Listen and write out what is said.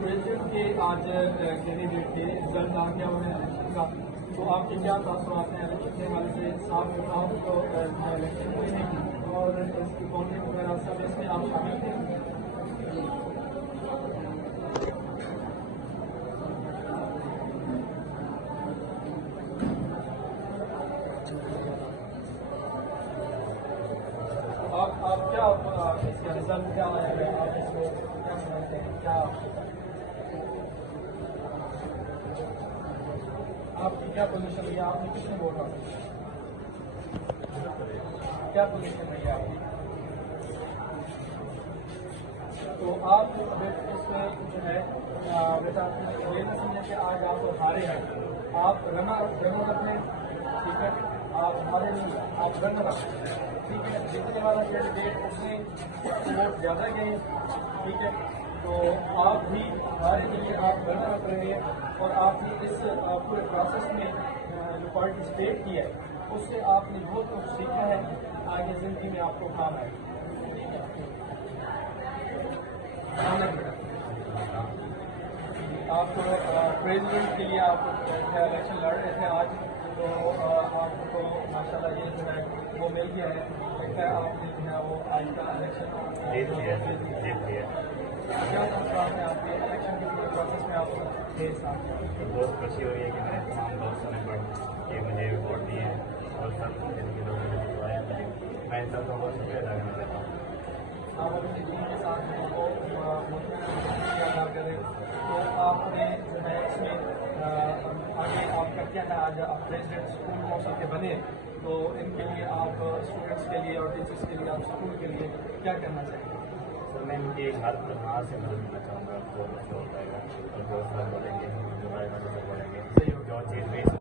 President के आज candidate थे, रिजल्ट आ गया उन्हें इलेक्शन का, तो आपके क्या तासुरात हैं इलेक्शन के हवाले से? साफ चुनाव तो इलेक्शन हुए नहीं और इसकी काउंटिंग वगैरह सब इसमें आप शामिल थे? आप क्या इसका रिजल्ट क्या आया है, आप इसको क्या समझते हैं? क्या आपकी क्या पोजीशन रही है? आपने किसने वोट डाला? क्या पोजीशन रही है आपकी? तो आप इसमें जो है बेटा ये ना समझें कि आज आप हारे हैं, आप रनर अपने, ठीक है, आप हारे नहीं, आप रनर, ठीक है। जीतने वाला कैंडिडेट उसने वोट ज़्यादा गए, ठीक है, तो आप भी हमारे लिए आप रनर अप रहे हैं और आपने इस पूरे प्रोसेस में जो पार्टिसिपेट किया है उससे आपने बहुत कुछ सीखा है, आगे ज़िंदगी में आपको काम है। आप प्रेसिडेंट के लिए आप इलेक्शन लड़ रहे थे आज, तो आपको माशाल्लाह ये जो है वो मिल गया है, लगता है आपने जो है वो आज का इलेक्शन जीत लिया। क्या बात है आपके इलेक्शन के पूरे प्रोसेस में आप थे साथ? बहुत खुशी हो रही है कि मेरे तमाम दोस्तों ने बढ़ के मुझे वोट दिए हैं और सब जिनके लोगों ने जितवाया मुझे, मैं इन सबका बहुत शुक्रिया अदा करना चाहता हूँ। आप अपनी टीम के साथ को अदा करें, तो आपने जो है इसमें आगे आपका क्या है? आज आप प्रेसिडेंट स्कूल काउंसिल के बने, तो इनके लिए आप स्टूडेंट्स के लिए और टीचर्स के लिए आप स्कूल के लिए क्या करना चाहेंगे? सर मैं इनकी हाथ से मदद करना चाहूँगा, बहुत अच्छा हो पाएगा और